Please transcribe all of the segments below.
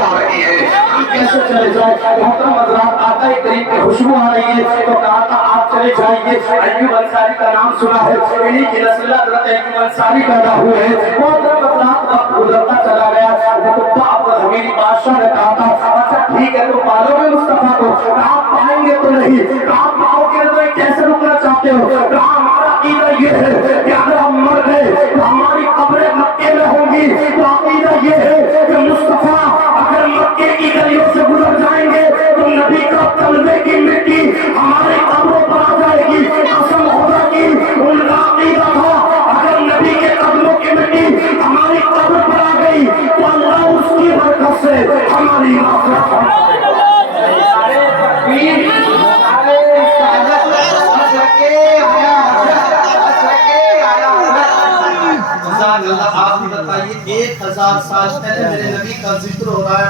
آ رہی ہے، ہم کیسے چلے جائیں؟ محترم حضرات، آقا کریم کی خوشبو آ رہی ہے تو کہا تھا آپ چلے جائیے۔ ایوب انصاری کا نام سنا ہے، انہی کی نسل حضرت ایوب انصاری پیدا ہوئے ہیں۔ محترم حضرات، وقت گزرتا چلا گیا، قطب عبدالحمید بادشاہ نے کہا تھا اچھا ٹھیک ہے تو پالو گے مصطفیٰ کو، آپ پائیں گے تو نہیں، آپ پاؤ گے تو کیسے رکنا چاہتے ہو؟ ہمارا عقیدہ یہ ہے کہ اگر ہم مر گئے تو ہماری قبریں مکے میں ہوں گی، تو عقیدہ یہ ہے کہ مصطفیٰ اگر مکے کی گلیوں سے گزر جائیں گے تو نبی کا کلبے کی مٹی ہمارے قبروں پر آ جائے گی۔ قسم خدا کی ان کا عقیدہ تھا اگر نبی کے قدموں کی مٹی ہماری قبر پر آ گئی تو اللہ اس کی برکت سے ہماری مغفرت فرمائے گا۔ آپ بھی بتائیے 1000 سال پہلے میرے نبی کا ذکر ہو رہا ہے،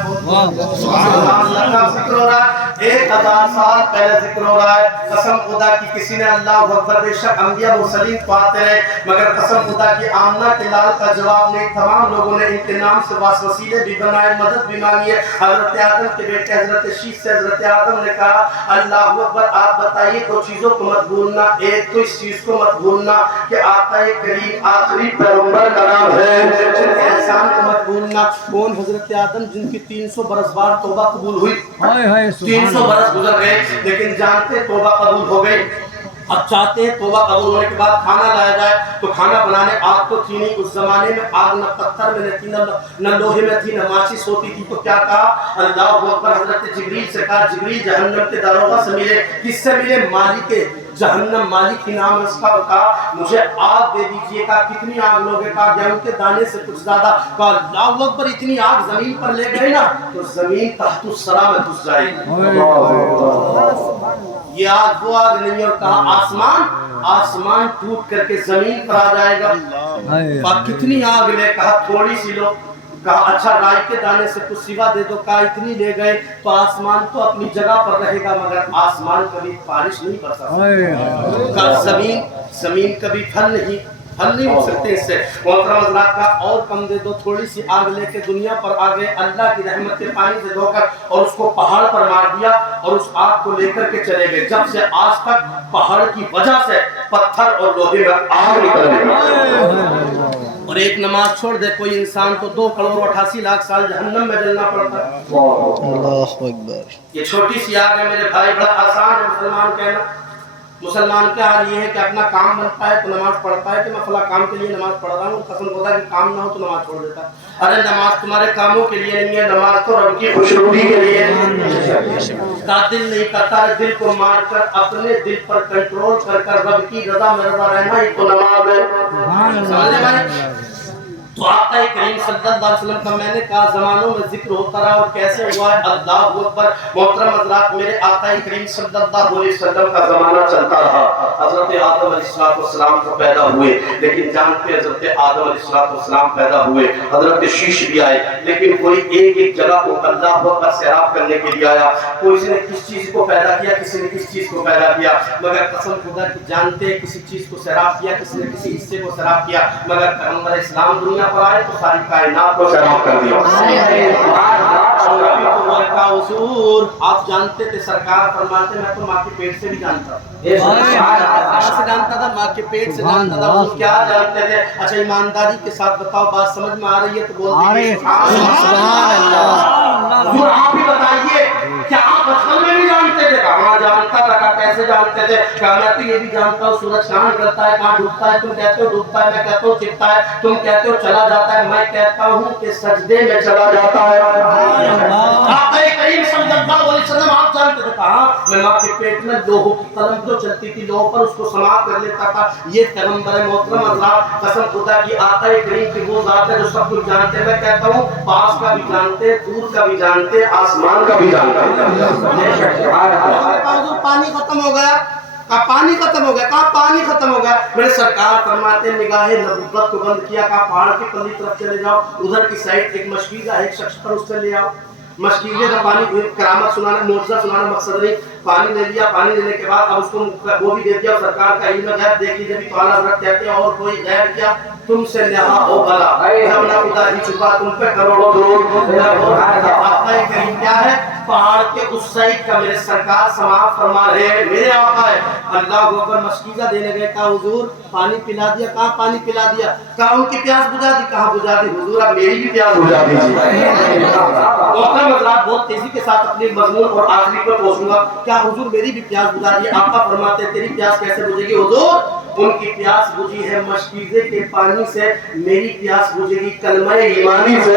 سبحان اللہ کا ذکر ہو رہا ہے، 1000 سال پہلے ذکر ہو رہا ہے۔ قسم خدا کی کسی نے اللہ اکبر، بے شک انبیاء مرسلین تو آتے رہے مگر قسم خدا کی آمنہ کے لال کا جواب نہیں۔ تمام لوگوں نے ان کے نام سے وسیلے بھی بنائے، مدد بھی مانگی ہے۔ حضرت آدم کے بیٹے حضرت شیش سے حضرت آدم نے کہا اللہ اکبر، آپ بتائیے دو چیزوں کو مت بھولنا، ایک تو اس چیز کو مت بھولنا کہ آقا کریم آخری پیغمبر کا نام ہے، احسان کو مت بھولنا۔ کون؟ حضرت آدم جن کی 300 برس بعد توبہ قبول ہوئی، 300 برس گزر گئے لیکن جانتے توبہ قبول ہو گئی۔ اب چاہتے ہیں توبہ قبول ہونے کے بعد کھانا لایا جائے تو کھانا بنانے آگ تو تھی نہیں، اس زمانے میں آگ نہ پتھر میں تھی نہ لوہے میں تھی، نہ ماچس ہوتی تھی، تو کیا کہا اللہ اکبر، حضرت جبریل سے کہا جبریل جہنم کے داروغہ سے ملے، کس سے ملے؟ مالک جہنم، مالک کی نام اس کا، کہا مجھے آگ دے دیجئے، کہا کتنی آگ لوگے؟ کہا گیہوں کے دانے سے کچھ زیادہ، کہا اللہ اکبر، اتنی آگ زمین پر لے گئے نا تو زمین تحت الثرى میں گھس جائے گی۔ یہ آگ وہ آگ نہیں ہے، اور کہا آسمان ٹوٹ کر کے زمین پر آ جائے گا۔ کہا کتنی آگ لے؟ کہا تھوڑی سی لو۔ کہا اچھا رائی کے دانے سے کچھ سوا دے دو۔ کہا اتنی لے گئے تو آسمان تو اپنی جگہ پر رہے گا مگر آسمان کبھی بارش نہیں برسا سکتا۔ کہا زمین کبھی پھل نہیں ہو سکتے اس سے۔ محترم حضرات کا اور کم دے دو، تھوڑی سی آگ لے کے دنیا پر آ گئے، اللہ کی رحمت کے پانی سے دھو کر اور اس کو پہاڑ پر مار دیا اور اس آگ کو لے کر کے چلے گئے۔ جب سے آج تک پہاڑ کی وجہ سے پتھر اور لوہے میں آگ نکل رہی۔ اور ایک نماز چھوڑ دے کوئی انسان تو 2 کروڑ 88 لاکھ سال جہنم میں جلنا پڑتا ہے۔ اللہ اکبر۔ یہ چھوٹی سی آگ ہے میرے بھائی، بڑا آسان ہے مسلمان کہنا۔ مسلمان کا حال یہ ہے کہ اپنا کام بنتا ہے تو نماز پڑھتا ہے کہ میں فلاں کام کے لیے نماز پڑھ رہا ہوں، قسم خدا کہ کام نہ ہو تو نماز چھوڑ دیتا ہے۔ ارے نماز تمہارے کاموں کے لیے نہیں ہے، نماز تو رب کی خوشنودی کے لیے ہے۔ کا دل نہیں کرتا ہے، دل کو مار کر اپنے دل پر کنٹرول کر کر رب کی رضا میں رضا رہنا ہی تو نماز ہے۔ سمجھے بھائی؟ تو آقا کریم صلی اللہ علیہ وسلم کا میں نے کہا زمانوں میں ذکر ہوتا رہا اور کیسے ہوا ہے، اللہ اکبر۔ محترم حضرات، میرے آقا کریم صلی اللہ علیہ وسلم کا زمانہ چلتا رہا، حضرت آدم علیہ السلام کو پیدا ہوئے، لیکن جانتے حضرت آدم علیہ السلام پیدا ہوئے، حضرت شیش بھی آئے، لیکن کوئی ایک جگہ کو اللہ اکبر سیراب کرنے کے لیے آیا۔ کوئی نے کس چیز کو پیدا کیا، کسی نے کس چیز کو پیدا کیا، مگر قسم خدا کی جانتے کسی چیز کو سیراب کیا، کسی نے کسی حصے کو سیراب کیا، مگر پیغمبر اسلام دنیا پر آئے تو ساری کائنات کو سیراب کر دیا۔ حضور آپ جانتے تھے، سرکار فرماتے میں تو ماں کے پیٹ سے بھی جانتا تھا، سے جانتا تھا، ماں کے پیٹ سے جانتا تھا۔ وہ کیا جانتے تھے؟ اچھا ایمانداری کے ساتھ بتاؤ، بات سمجھ میں آ رہی ہے تو بول دیجیے سبحان اللہ۔ حضور آپ ہی بتائیے کیا آپ بچپن میں بھی جانتے تھے؟ کہاں جانتا تھا، کہاں کیسے جانتے تھے؟ کہا میں تو یہ بھی جانتا ہوں سورج کہاں نکلتا ہے، کہاں ڈوبتا ہے، تم کہتے ہو ڈوبتا ہے، میں کہتا ہوں چھپتا ہے، تم کہتے ہو چلا جاتا ہے، میں کہتا ہوں کہ سجدے میں چلا جاتا ہے۔ آقا کریم صلی اللہ علیہ وسلم آپ جانتے تھے؟ کہاں میں ماں کے پیٹ میں لوہوں کی قلم جو چلتی تھی لوہوں پر اس کو سماعت کر لیتا تھا۔ یہ پیغمبر محترم حضرات، قسم خدا کی آقا کریم کی وہ ذات ہے جو سب کچھ جانتے ہیں۔ میں کہتا ہوں پاس کا بھی جانتے، دور کا بھی جانتے، آسمان کا بھی جانتے۔ پانی ختم ہو گیا، کہا پانی ختم ہو گیا، کہا پانی ختم ہو گیا۔ میرے سرکار فرماتے نگاہ نبوت کو بند کیا، کہا پہاڑ کی پلی طرف چلے جاؤ، ادھر کی سائڈ ایک مشکیزہ ایک شخص پر اس سے لے آؤ، مشکیزے کا پانی کرامت سنانا معجزہ سنانا مقصد نہیں، پانی لے لیا، پانی لینے کے بعد اب اس کو وہ بھی دے دیا، اور سرکار کا علم غیب دیکھ لیجیے بھی تو اعلیٰ حضرت کہتے ہیں اور کوئی غیب کیا تم سے نہا ہو بلا، جب نہ خدا ہی چھپا تم پہ کروڑوں درود۔ آقا کریم کیا ہے؟ پہاڑ کے اس سائڈ کا میرے سرکار سماعت فرما رہے ہیں، میرے آقا ہے۔ اللہ کو اوپر مشکیزہ دینے گئے، کہا حضور پانی پلا دیا، کہاں پانی پلا دیا؟ کہا ان کی پیاس بجھا دی، کہاں بجھا دی؟ حضور اب میری بھی پیاس بجھا دیجیے۔ محترم حضرات بہت تیزی کے ساتھ اپنے مضمون اور آخری پر پہنچوں گا۔ کیا حضور میری بھی پیاس بجھا دی؟ آقا فرماتے ہیں تیری پیاس کیسے بجھے گی حضور؟ ان کی پیاس بجھی ہے مشکیزے کے پانی سے، میری پیاس بجھے گی کلمہ ایمانی سے۔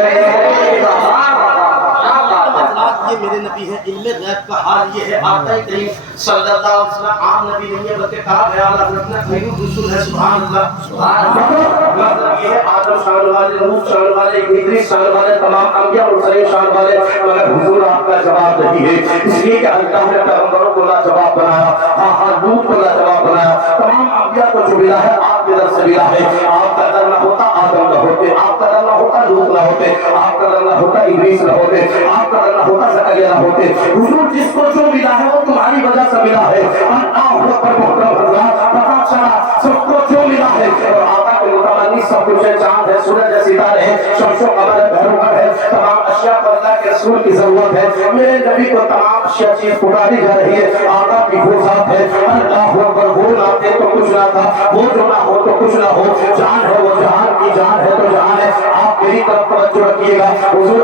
یہ میرے نبی ہے، علم غیب کا حال یہ ہے۔ آقا کریم صلی اللہ علیہ وسلم عام نبی نہیں ہے بلکہ کہا گیا حضرت نے خیر الرسول ہے، سبحان اللہ سبحان اللہ۔ مطلب یہ ہے آدم شان والے، نوح شان والے، ادریس شان والے، تمام انبیاء مرسلین شان والے، مگر حضور آپ کا جواب نہیں ہے، اس لیے کہ اللہ نے پیغمبروں کو لاجواب بنایا، لوط کو لاجواب بنایا، تمام انبیاء کو جو ملا ہے آپ کے در سے ملا ہے۔ آپ کا در نہ ہوتا آدم نہ ہوتے، آپ کا در نہ ہوتا لوط نہ ہوتے، آپ کا در نہ ہوتا ادریس نہ ہوتے، آپ کا در نہ ہوتا زکریا نہ ہوتے۔ حضور جس کو جو ملا ہے وہ تمہاری وجہ سے ملا ہے۔ اللہ اکبر محترم حضرات، پتہ چلا سب کو جو ملا ہے، اور آقا کے متمنی سب کچھ ہے، چاند ہے، سورج ہے، ستارے ہیں، شمس و قمر ہے، بحر ہے، تمام اشیاء پر اللہ کے رسول کی ضرورت ہے۔ میرے نبی کو تمام اشیاء چیز پکاری جا رہی ہے، آقا کی وہ ذات ہے۔ اللہ اکبر، وہ نہ تھے تو کچھ نہ تھا، وہ جو نہ ہو تو کچھ نہ ہو، جان ہے وہ جہان کی جان ہے تو جہان ہے۔ آپ میری طرف توجہ رکھیے گا۔ حضور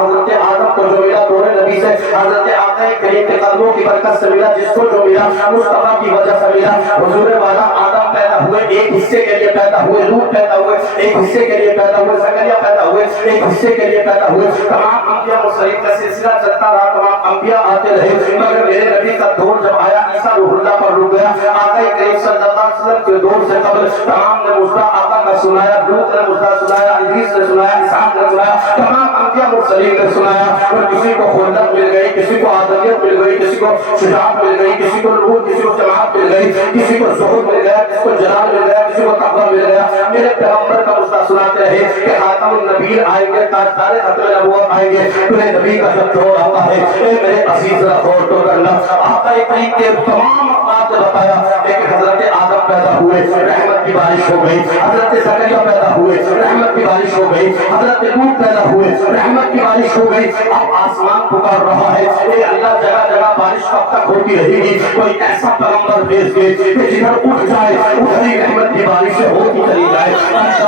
حضرت آدم کو جو ملا دور نبی سے، حضرت آقا کریم کے قدموں کی برکت سے ملا، جس کو جو ملا مصطفیٰ کی وجہ سے ملا۔ حضور والا آدم پیدا ہوئے ایک حصے کے لیے پیدا ہوئے، لوط پیدا ہوئے ایک حصے کے لیے پیدا ہوئے، زکریا پیدا ہوئے ایک حصے کے لیے پیدا ہوئے۔ تمام انبیاء مرسلین کا سلسلہ چلتا رہا، تمام انبیاء آتے رہے، مگر میرے نبی کا دور جب آیا عیسیٰ روح اللہ پر رک گیا۔ آقا کریم صلی اللہ علیہ وسلم کے دور سے قبل تمام نے مجدہ آقا کا سنایا، لوط نے مجدہ سنایا، ادریس نے سنایا، اسحاق نے سنایا، تمام انبیاء مرسلین نے سنایا۔ اور کسی کو خلت مل گئی، کسی کو آدمیت مل گئی، کسی کو شجاعت مل گئی، کسی کو نور، کسی کو جماعت مل گئی، کسی کو زہد مل گیا، کسی کو جلال مل گیا، کسی کو تقویٰ مل گیا۔ میرے پیغمبر کا مجدہ سناتے رہے کہ خاتم النبیین آئیں گے، تاجدار ختم نبوت آئیں گے، تمہیں نبی کا جب دور آتا ہے، اے میرے عزیز غور تو کرنا۔ آقا کریم کے تمام افعال نے بتایا کہ حضرت آدم پیدا ہوئے، رحمت کی بارش ہو گئی، حضرت زکریا پیدا ہوئے، رحمت کی بارش ہو گئی، حضرت لوط پیدا ہوئے، رحمت کی بارش ہو گئی۔ اب آسمان پکار رہا ہے، اے اللہ جگہ جگہ بارش کب تک ہوتی رہے گی؟ کوئی ایسا پیغمبر بھیج دے کہ جدھر اٹھ جائے ادھر ہی رحمت کی بارش ہوتی چلی جائے۔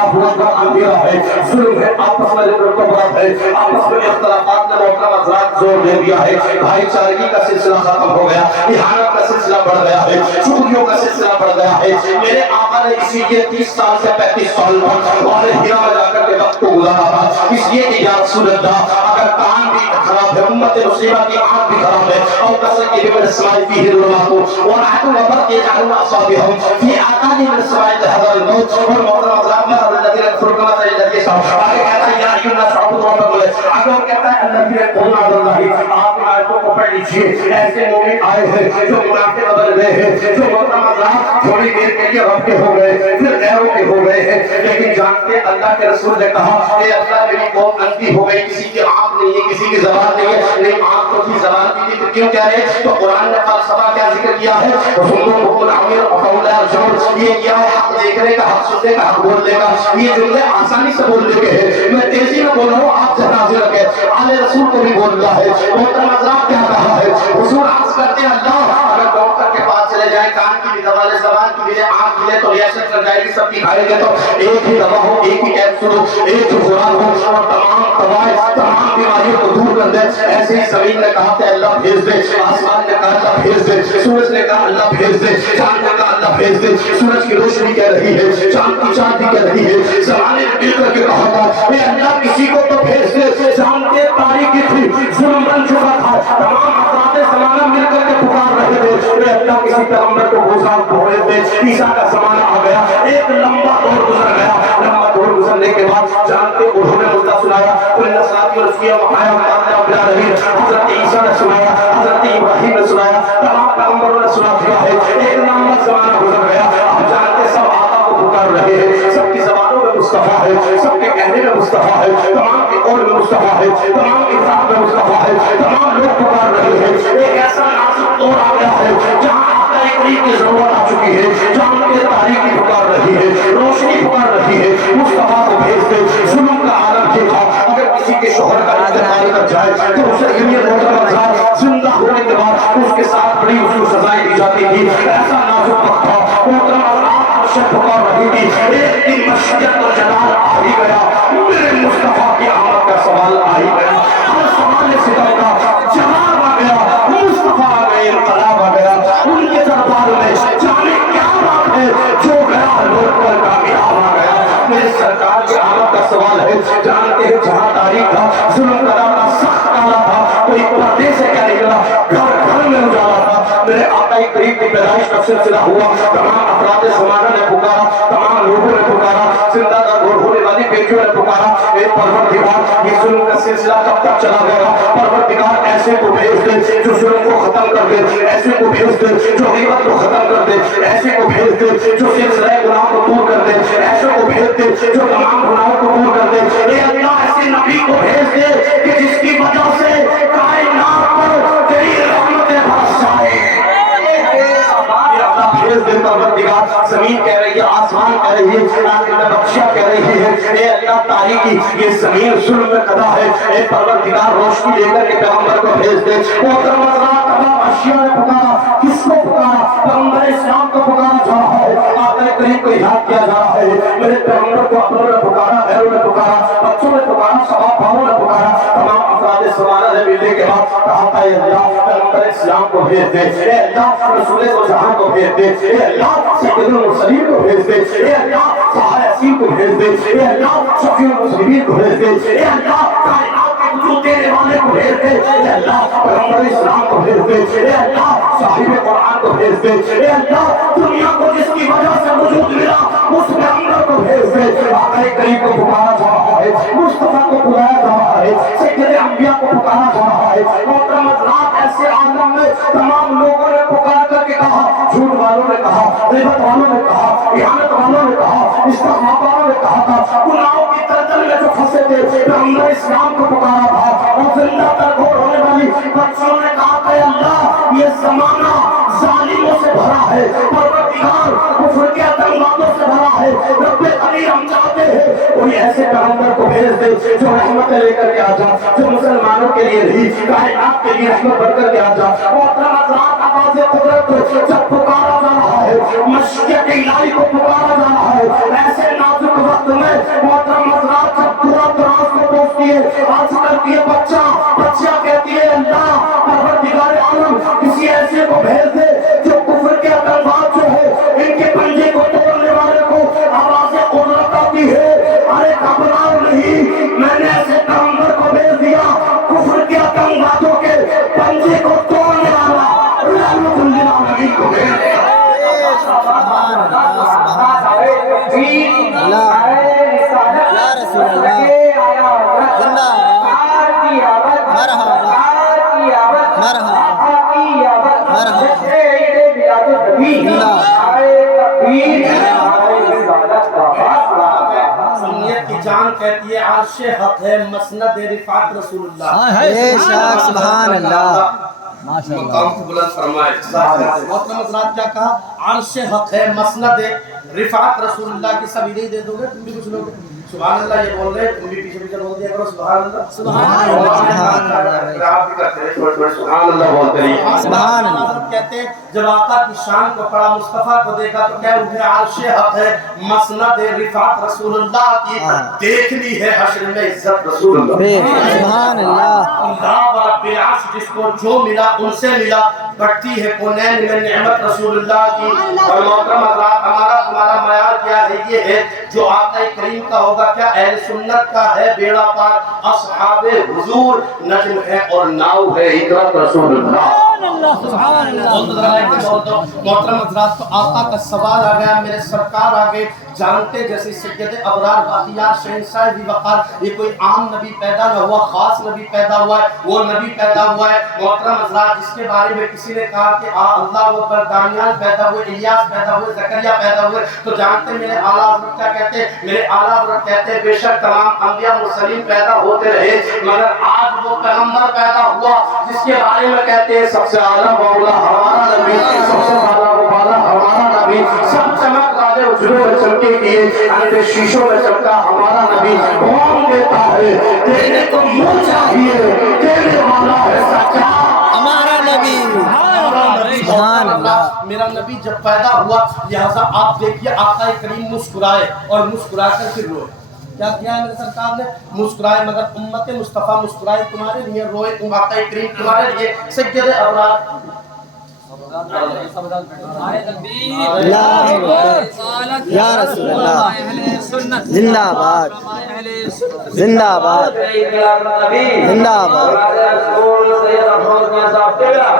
اللہ کا اندھیرا ہے، ظلم ہے، آپس میں رکوبات ہے، آپس میں اختلافات نے محترم حضرات زور دے دیا ہے، بھائی چارگی کا سلسلہ ختم ہو گیا، احانت کا سلسلہ بڑھ گیا ہے، چغلیوں کا سلسلہ بڑھ گیا ہے۔ میرے آقا نے اسی لیے 30 سال سے 35 سال تک وہاں ہیرا میں جا کر کے وقت کو گزارا تھا، اس لیے کہ یا رسول اللہ اگر کان بھی خراب ہے، امت مسلمہ کی آنکھ بھی خراب ہے، اور کسر کی من السماء فیہ ظلمات ورعد وبرق یجعلون اصابعهم فی آذانهم من السماء حذر الموت۔ اور محترم حضرات میں حضرت الذین یکفرون بما تجدی صاحب آگے کہتا ہے یا ایھا الناس اعبدوا ربکم، آگے اور کہتا ہے الذین یقولون علی اللہ۔ آپ ان آیتوں کو پڑھ لیجیے، ایسے مومن آئے ہیں جو منافق بدل گئے ہیں، جو محترم حضرات تھوڑی دیر کے لیے رب کے ہو گئے پھر غیروں کے ہو گئے ہیں، لیکن جانتے اللہ کے رسول نے کہا کہ اللہ میری قوم اندھی ہو گئی، کسی کی آنکھ نہیں ہے، کسی کی زبان نہیں ہے، نہیں آنکھ تو تھی زبان بھی تھی، کیوں کہہ رہے ہیں؟ تو قرآن نے فلسفہ کیا ذکر کیا ہے؟ یہ کیا ہے؟ حق دیکھنے کا، حق سننے کا، حق بولنے کا۔ یہ جملے آسانی سے بولنے کے ہیں، میں تیزی میں بول رہا ہوں، آپ ذرا حاضر رکھیں، آل رسول کو بھی بول رہا ہے۔ محترم حضرات کیا کہا ہے؟ حضور عرض کرتے ہیں اللہ اگر ڈاکٹر کے پاس چلے جائیں، کان کی بھی دوا لے، زبان کی بھی لے، آنکھ بھی لے تو ریاست کر جائے گی، سب کی کھائیں گے تو ایک ہی دوا ہو، ایک ہی کیپسول ہو، ایک ہی خوراک ہو اور تمام دوائیں تمام بیماریوں کو دور کر دے۔ ایسے ہی زمین نے کہا کہ اللہ بھیج دے، آسمان نے کہا اللہ بھیج دے، سورج نے کہا اللہ بھیج دے، چاند نے کہا اللہ بھیج دے۔ سورج کی روشنی کہہ رہی ہے، چاند کی چاندنی کہہ رہی ہے، زمانے نے مل کر کے کہا تھا اے اللہ کسی کو تو بھیج دے۔ چاند کے تاریخی تھی، ظلم بن چکا تھا، تمام افراد زمانہ مل کر کے پکار رہے تھے اے اللہ کسی پیغمبر کو گزار بھیج دے۔ عیسیٰ کا زمانہ آ گیا، ایک لمبا دور گزر گیا، لمبا دور گزرنے کے بعد جانتے انہوں نے مدعا سنایا، حضرت عیسیٰ نے سنایا، حضرت ابراہیم نے سنایا، تمام پیغمبروں نے سنا دیا ہے۔ ایک لمبا زمانہ گزر گیا، آپ جانتے سب آقا کو پکار رہے ہیں، سب کی زبانوں میں مصطفیٰ ہے، سب کے کہنے میں مصطفیٰ ہے، تمام کے قول میں مصطفیٰ ہے، تمام انسان میں مصطفیٰ ہے، تمام لوگ پکار رہے ہیں۔ ایک ایسا نازک دور آ گیا जुल्म का आलम ये था, अगर किसी के शोहर का इंतकाल कर जाए तो उसे ये जिंदा होने के बाद उसके साथ बड़ी उसको सजाएं दी जाती थी। ऐसा नाजुक वक्त था, पुकार रही थी। एक दिन मस्जिद का जलाल आ ही गया, मेरे मुस्तफा की आमद का सवाल आ ही गया। हर सवाल सितम का जवाब आ गया, मुस्तफा आ गए, इनकलाब आ गया। उनके दरबार में जाने क्या बात है, जो गया लोग पर कामयाब आ गया। मेरे सरकार की आमद का सवाल है, जानते हैं जहाँ तारीख था, जुल्म कदा का सख्त काला था, कोई पर्दे से क्या निकला, घर घर में उजाला था। मेरे आका करीब की पैदाइश का सिलसिला हुआ, तमाम अफराद ज़माना ने पुकारा, तमाम लोगों ने पुकारा, जिंदा दरगोर होने वाली बेटियों ने पुकारा, ए परवरदिगार ये जुल्म का सिलसिला कब तक चला गया। परवरदिगार ऐसे को भेज दे जो जुल्म को खत्म कर दे, ऐसे को भेज दे जो ग़ीबत को खत्म कर दे, ऐसे को भेज दे जो सिलसिला गुनाह को दूर कर दे, ऐसे को भेज दे जो तमाम गुनाहों को दूर कर दे। ए अल्लाह ऐसे नबी को भेज दे कि जिसकी वजह से कायनात को तेरी रहमतें बरसाए। जमीन कह रही है, आसमान कह रही है, बख्शिया कह रही है, ए अल्लाह तारीकी ये जमीन जुल्म में कदा है। ए परवरदिगार रोशनी लेकर के पैगंबर को भेज दे। मोहतरम हज़रात, तमाम बख्शिया ने पुकारा, किसको पुकारा? पैगंबर इस्लाम को पुकारा जा रहा है, आका करीम को याद किया जा रहा है। मेरे पैगंबर को अपनों ने पुकारा, गैरों ने पुकारा, बच्चों ने पुकारा, सहाबाओं ने पुकारा, तमाम अफराद ज़माना ने मिलने के बाद कहा था, ए अल्लाह पैगंबर इस्लाम को भेज दे, ए अल्लाह रसूल दो जहां को भेज दे, ए अल्लाह सैयदुल मुरसलीन को भेज दे, ए अल्लाह सहाय यासीन को भेज दे, ए अल्लाह शफीउल मुस्लिमीन को भेज दे, ए अल्लाह कायनात के वजूद देने वाले को भेज दे, ए अल्लाह पैगंबर इस्लाम को भेज दे, ए अल्लाह साहिब कुरान को भेज दे, ए अल्लाह दुनिया को जिसकी वजह से वजूद मिला उस पैगंबर को भेज दे। आका करीम को पुकारा जा रहा है, मुस्तफा को बुलाया जा रहा है, सैयद अंबिया को पुकारा जा रहा है। मोहतरम हज़रात, ऐसे आलम में तमाम लोगों ने पुकार करके कहा, झूठ वालों ने कहा, ग़ीबत वालों ने कहा, इहानत वालों ने कहा, इस्तेग़फ़ार वालों ने कहा था, गुनाहों की दलदल में जो फंसे थे, पैगंबर इस्लाम को पुकारा था। और जिंदा दरगोर होने वाली बच्चों ने कहा कि अल्लाह ये ज़माना ज़ालिमों से भरा है, परवरदिगार कुफ्र के आतंकवादियों से भरा है। रब्बे करीम हम चाहते हैं कोई ऐसे पैगंबर को भेज दे जो रहमत लेकर के आ जा, जो मुसलमानों के लिए नहीं कायनात के लिए रहमत बनकर के आ जा। मोहतरम हज़रात, आवाज़ कुदरत जब पुकारा जा रहा है, मशरिक़ इलाही को पुकारा जा रहा है, ऐसे नाजुक वक्त में मोहतरम हज़रात जब पूरा कुरान को पहुंचती है, आज करती है बच्चा, बच्चियां कहती है अल्लाह परवरदिगार आलम किसी ऐसे को भेज दे जो कुफ्र के आतंकवाद जो है इनके पंजे को तोड़ने वाले को आवाज़ें कुदरत आती है, अरे घबराओ नहीं, मैंने ऐसे पैगंबर को भेज दिया कुफ्र के आतंकवादियों के पंजे को तोड़ने वाला रहमतुल लिल आलमीन को भेज दिया। जान कहती है अर्शे हक है, मसनद रिफात रसूलुल्लाह। सुभान अल्लाह, मकाम को बुलंद फरमाए। मोहतरम हज़रात, क्या कहा? अर्शे हक है, मसनद रिफात रसूलुल्लाह की सब इधर दे दोगे, तुम भी कुछ लोगे सुभान अल्लाह ये बोल रहे, तुम भी पीछे पीछे बोल दिया करो सुभान अल्लाह, सुभान अल्लाह। आप भी करते हैं थोड़े थोड़े सुभान अल्लाह बोलते रहिए। सुभान अल्लाह कहते हैं जब आका की शान को पढ़ा, मुस्तफा को देखा तो क्या उठे अर्शे हक है, मसनद रिफात रसूलुल्लाह की देख ली है हश्र में इज्जत रसूलुल्लाह। सुभान अल्लाह। अल्लाह रब्बिल अर्श जिसको जो मिला उनसे मिला, बढ़ती है कौनैन में नेमत रसूलुल्लाह की। और मोहतरम हज़रात, हमारा तुम्हारा मयार क्या है? ये है जो आका करीम का होगा क्या? अहले सुन्नत का है बेड़ा पार, अस्हाबे हुजूर नज्म है और नाव है इकरत रसूलुल्लाह। मोहतरम हज़रात, तो आका का सवाल आ गया, मेरे सरकार आ गए, जानते जैसे सैयद अबरार बाक़ियात शहंशाह ज़ी वक़ार, ये कोई आम नबी पैदा न हुआ, खास नबी पैदा हुआ है, वो नबी पैदा हुआ है। मोहतरम हज़रात, जिसके बारे में किसी ने कहा कि अल्लाह वो पर दानियाल पैदा हुए, इलियास पैदा हुए, ज़करिया पैदा हुए, तो जानते मेरे आला हज़रत क्या कहते हैं? मेरे आला हज़रत कहते हैं बेशक तमाम अंबिया मुरसलीन पैदा होते रहे, मगर आज वो पैगंबर पैदा हुआ जिसके बारे में कहते हैं सबसे आला मौला हमारा नबी, सबसे आला वाला हमारा नबी, सब चमक वाले ने उजलों में चमके किए, अंधे शीशों में चमका हमारा नबी। कौन देता है देने को मुँह चाहिए, देने वाला है सच्चा हमारा नबी। सुभान अल्लाह। मेरा नबी जब पैदा हुआ, लिहाजा आप देखिए आका करीम मुस्कुराए और मुस्कुरा कर फिर रोए। क्या किया है मेरे सरकार ने? मुस्कुराए, मगर उम्मत मुस्तफ़ा मुस्कुराए तुम्हारे लिए, रोए तुम आका करीम तुम्हारे लिए। सैयद अबरार या रसूल अल्लाह, जिंदाबाद जिंदाबाद जिंदाबाद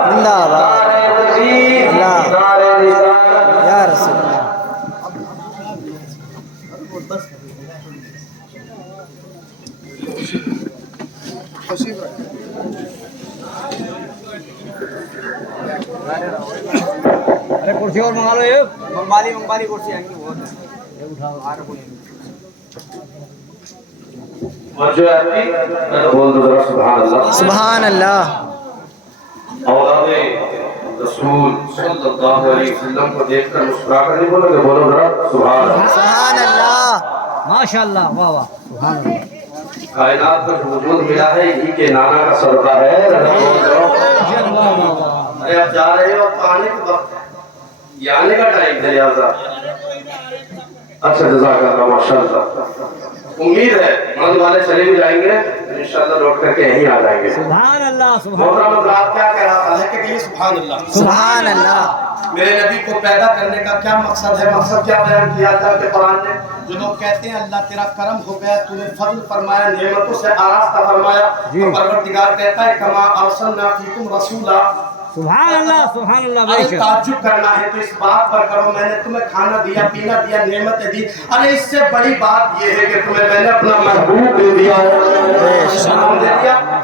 जिंदाबाद या रसूल अल्लाह। अरे कुर्सी और मंगा लो, ये बंगाली कुर्सी आएंगी बहुत है, ये उठाओ आ रहा सुभान अल्लाह। औलादे रसूल सल्लल्लाहु अलैहि वसल्लम को देखकर मुस्कुरा कर नहीं बोलोगे, बोलो जरा सुभान अल्लाह, माशाअल्लाह, वाह वाह, सुभान अल्लाह। कायनात को वजूद मिला है, इन्हीं के नाना का सदका है। अरे आप जा रहे हो, तो आने के वक्त ये आने का टाइम है, लिहाजा अच्छा जज़ाकल्लाह माशाअल्लाह। उम्मीद है मन वाले चले भी जाएंगे तो इंशाअल्लाह लौट करके यहीं आ जाएंगे। सुभान अल्लाह, सुभान मोहतरम क्या कह रहा था कि कहिए सुभान अल्लाह। सुभान अल्लाह। मेरे नबी को पैदा करने का क्या मकसद है? मकसद क्या बयान किया था कि कुरान ने? जो लोग कहते हैं अल्लाह तेरा करम हो गया, तूने फजल फरमाया, नेमतों से आरास्ता फरमाया, तो परवरदिगार कहता है कमा अरसलना फीकुम रसूला। सुभान अल्लाह। अरे ताज्जुब करना है तो इस बात पर करो, मैंने तुम्हें खाना दिया, पीना दिया, नेमतें दी। अरे इससे बड़ी बात ये है कि तुम्हें मैंने अपना महबूब दे दिया है,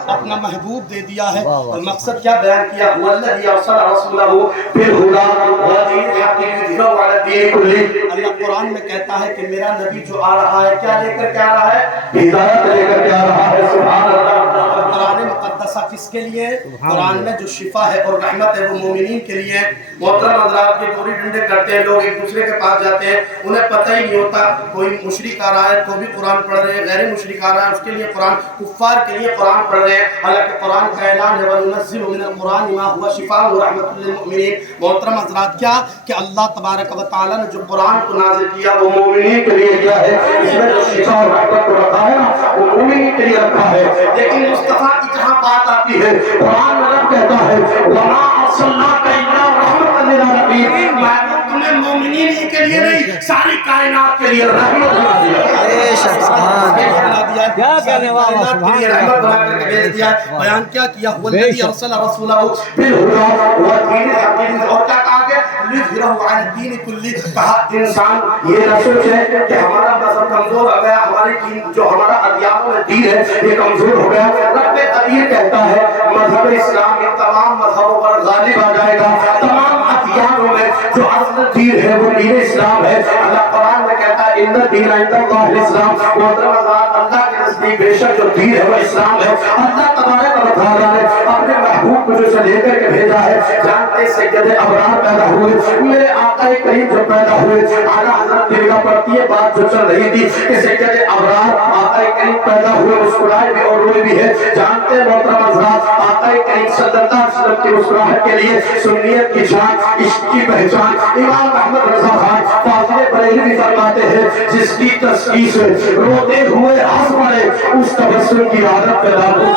अपना महबूब दे दिया है। और मकसद क्या बयान किया? वल्लज़ी अरसला रसूलहू बिल-हुदा व-दीनिल हक़ लियुज़हिरहु अला दीनि कुल्लिही। अल्लाह कुरान में कहता है कि मेरा नबी जो आ रहा है, क्या लेकर के आ रहा है? हिदायत लेकर के आ रहा है। सुभान अल्लाह। कुरान मुक़द्दसा किसके लिए? कुरान में जो शिफा है और रहमत है वो मोमिनीन के लिए। मोहतरम हज़रात, के गोली डंडे करते हैं लोग, एक दूसरे के पास जाते हैं, उन्हें पता ही नहीं होता कोई मुशरिक आ रहा है तो भी कुरान पढ़ रहे हैं, गैर मुशरिक आ रहा है उसके लिए कुरान, कुफ्फार के लिए कुरान पढ़ रहे हैं। हालांकि कुरान का ऐलान है वनुनज़्ज़िलु मिनल कुरानि मा हुवा शिफ़ाअन व रहमतुल लिल मुमिनीन। मोहतरम हज़रात, क्या कि अल्लाह तबारक व तआला ने जो कुरान को नाज़िल किया वो मोमिनीन के लिए किया है। इसमें जो शिफा और रहमत को रखा है ना, वो मोमिनीन के लिए रखा है। लेकिन मुस्तफा की जहां बात आती है, कुरान में रब कहता है वमा अर्सलनाका इल्ला रहमतन लिल आलमीन। महबूब तुम्हें मोमिनीन ही के लिए नहीं, सारी कायनात के लिए रहमत बना दिया। बेशक सुभान अल्लाह, क्या कहने वाला, सुभान अल्लाह, रहमत बना करके भेज दिया। बयान क्या किया? वल्लज़ी अरसला रसूलहू बिल-हुदा व-दीनिल हक़। और क्या कहा गया? लियुज़हिरहु अला दीनि कुल्ली। कहा इंसान ये न सोचे कि हमारा मज़हब कमजोर हो गया, हमारी दीन जो हमारा अदियानों में दीन है ये कमजोर हो गया। रब ये कहता है मज़हब इस्लाम इन तमाम मज़हबों पर गालिब आ जाएगा। तमाम अदियानों में जो असल दीन है वो दीन इस्लाम है। अल्लाह कुरान में कहता है इन्ना दीन इंदल्लाहिल इस्लाम। अल्लाह के नज़दीक बेशक जो दीन है वो इस्लाम है। अल्लाह तबारक व तआला ने अपने महबूब को जो लेकर के भेजा है, जानते सैयद अबरार पैदा हुए, मेरे आका करीम जो पैदा हुए, आला हज़रत की निगाह पड़ती है बात जो चल रही थी कि सैयद अबरार आका करीम पैदा हुए, मुस्कुराए भी और रोए भी है। जानते हैं मोहतरम हज़रात, आका करीम सल्लल्लाहु अलैहि वसल्लम की मुस्कुराहट के लिए सुन्नियत की शान, इश्क की पहचान इमाम अहमद रज़ा खान फाज़िल बरेलवी फरमाते हैं जिसकी तस्वीर से रोते हुए हंस पड़े उस तबस्सुम की आदत पे लागू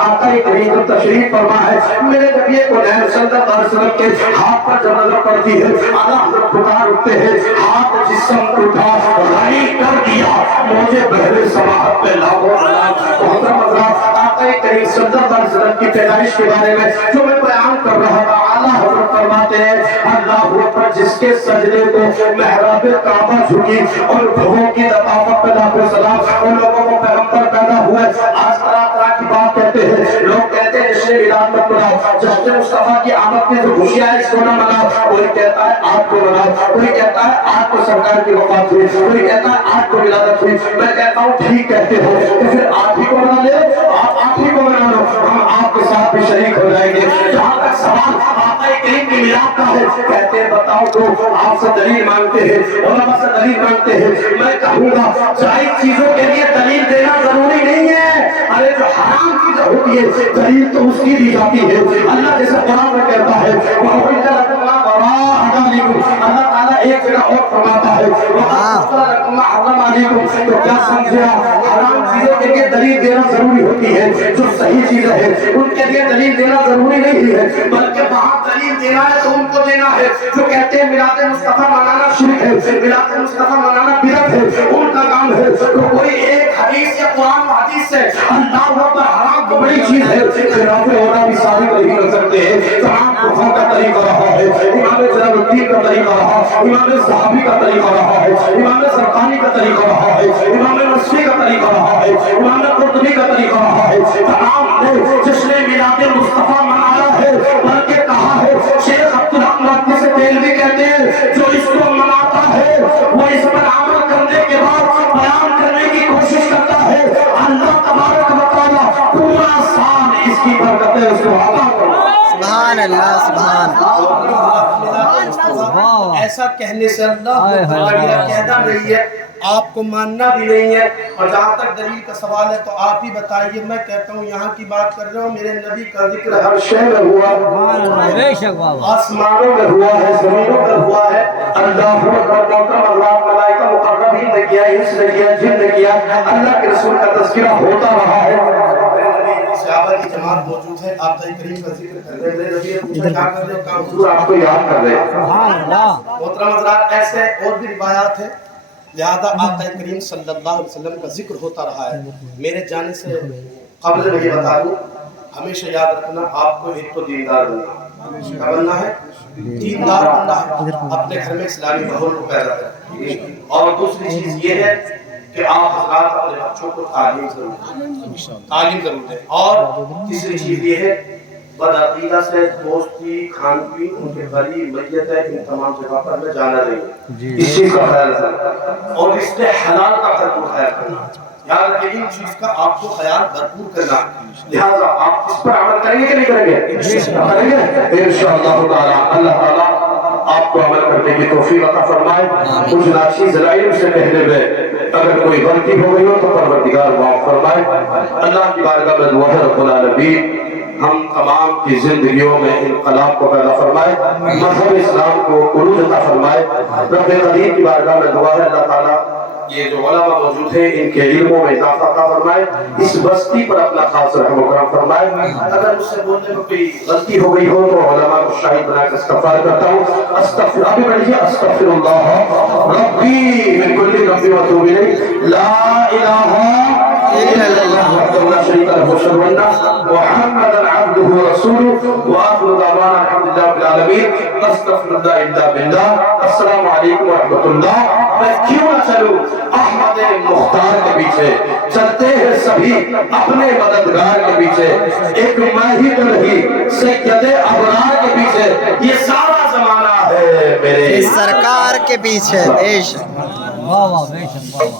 आका करीम को तशरीफ फरमा है। मेरे नबी को नैन सल्लल्लाहु अलैहि वसल्लम के हाथ पर जब नजर पड़ती है, आला हज़रत पुकार उठते हैं, हाथ जिस्म उठा राही कर दिया मुझे बहरे समाहत पे लागू मोहतरम हज़रात, आका करीम सल्लल्लाहु अलैहि वसल्लम की पैदाइश के बारे में जो मैं बयान कर रहा था, आला हज़रत फरमाते हैं अल्लाहु अकबर, जिसके सजदे को महराब काबा झुकी और भवों की लताफत पे लाखों सलाम उन लोगों को पैगंबर पैदा हुए। आज तरह की बात कहते हैं, लोग कहते हैं जश्न मिलाद मत मनाओ, जश्न मुस्तफा की आमद की जो खुशियां है इसको ना मनाओ। कोई कहता है आज को मनाओ, कोई कहता है आज को सरकार की वफात हुई, कोई कहता है आज को विलादत हुई। मैं कहता हूँ ठीक कहते हो तो फिर आप ही को मना ले, आप ही को मना लो, हम आपके साथ भी शरीक हो जाएंगे। जहाँ तक सवाल आका करीम की मिलाद का है, कहते हैं बताओ को आपसे दलील मांगते हैं, उलमा से दलील मांगते हैं, मैं कहूँगा जायज चीजों के लिए दलील देना जरूरी नहीं है। अरे जो हराम चीजें होती है दलील तो उसकी दी जाती है। अल्लाह जैसे कुरान में कहता है अल्लाह ताला एक जगह और फरमाता है तो क्या समझे हराम चीजों के लिए दलील देना जरूरी होती है। जो सही चीजें हैं उनके लिए दलील देना जरूरी नहीं है, बल्कि वहां दलील देना है तो उनको देना है जो कहते हैं मिलाते मुस्तफा मनाना शिर्क है, मिलाते मुस्तफा मनाना बिदअत है, उनका काम है। तो कोई एक हदीस या कुरान हदीस से अल्लाह पर हराम तो बड़ी चीज है, खिलाफे होना भी साबित नहीं कर सकते हैं। तमाम कुफर का तरीका रहा है, इमाम जलालुद्दीन का तरीका रहा, इमाम ज़हाबी का तरीका रहा है, इमाम ज़रक़ानी का तरीका रहा है, इमाम नस्वी का तरीका रहा है, इमाम कुर्तुबी का तरीका रहा है। तमाम ने जिसने मिलाते मुस्तफा मनाया है बल्कि कहा है शेख अब्दुल हक मक्की से देलवी कहते हैं जो इसको मनाता है वो इस पर अमल करने के बाद बयान करने की कोशिश करता है, अल्लाह तबारक व तआला पूरा साल इसकी बरकतें उसको अता फरमाए। सुभान अल्लाह सुभान। ऐसा कहने से अल्लाह कहना नहीं है, आपको मानना भी नहीं है। और जहाँ तक दलील का सवाल है तो आप ही बताइए। मैं कहता हूँ यहाँ की बात कर रहा हूँ, मेरे नबी का जिक्र हर शय में हुआ, आसमानों में हुआ है, जमीनों में हुआ है। अल्लाह मलाइका मुकर्रबीन ने किया, इंस ने किया, जिन ने किया, अल्लाह के रसूल का तज़किरा होता रहा है। सहाबा की जमात मौजूद है, आप करीम का जिक्र कर रहे हैं, मेरे नबी ने पूछा क्या कर रहे हो, काम हुजूर आपको याद कर रहे हैं। मोहतरम हज़रात ऐसे और भी रिवायात है, लिहाजा आका करीम सल्लल्लाहु अलैहि वसल्लम का जिक्र होता रहा है। मेरे जाने से कब्ल में ये बता दूं, हमेशा याद रखना आपको एक तो दीनदार बनना, क्या बनना है, दीनदार बनना है, अपने घर में इस्लामी माहौल को पैदा करें। और दूसरी चीज ये है कि आप हज़रात अपने बच्चों को तालीम जरूर दें। और तीसरी चीज ये है बदअकीदा से दोस्ती, खान पीन, उनके गरीब मैयत है, इन तमाम जगह पर में जाना नहीं, इस चीज का ख्याल रखना और इसके हलाल का भरपूर ख्याल करना। याद रखिए इन चीज का आपको ख्याल भरपूर करना, लिहाजा आप इस पर अमल करेंगे कि नहीं करेंगे? करेंगे इंशाअल्लाह ताला। अल्लाह ताला आपको अमल करने की तौफीक अता फरमाए। कुछ नाचीज़ इल्म से कहने में अगर कोई गलती हो गई हो तो परवरदिगार माफ फरमाए। अल्लाह की बारगाह में दुआ है रब्बुल आलमीन हम तमाम की जिंदगियों में इनकलाब को पैदा फरमाए, मज़हब इस्लाम को उरूज अता फरमाए। रब्बे करीम की बारगाह में दुआ है अल्लाह ताला ये जो उलमा मौजूद है इनके इल्मों में इजाफा अता फरमाए, इस बस्ती पर अपना खास रहम व करम फरमाए। अगर मुझसे बोलने में कोई गलती हो गई हो तो उलमा को शाहिद बनाकर इस्तग़फ़ार करता हूँ। अस्तग़फिर, अभी पढ़िए अस्तग़फिरुल्लाह रब्बी मिन कुल्ली ज़ंबिन व अतूबु इलैह, ला इलाहा इल्लल्लाह वहदहु ला शरीका लहु, अशहदु अन्ना मुहम्मदन अब्दुहु व रसूलुहु व आखिरु दअवाना अल्हम्दुलिल्लाहि रब्बिल आलमीन। अस्तग़फिरुल्लाह इल्ला बिल्लाह। अस्सलामु अलैकुम व रहमतुल्लाह। मैं क्यों न चलूं अहमद मुख्तार के पीछे, चलते हैं सभी अपने मददगार के पीछे, एक मैं ही तो नहीं सैयद अबरार के पीछे, ये सारा जमाना है मेरे सरकार के पीछे। बेशक। वाह वाह बेशक।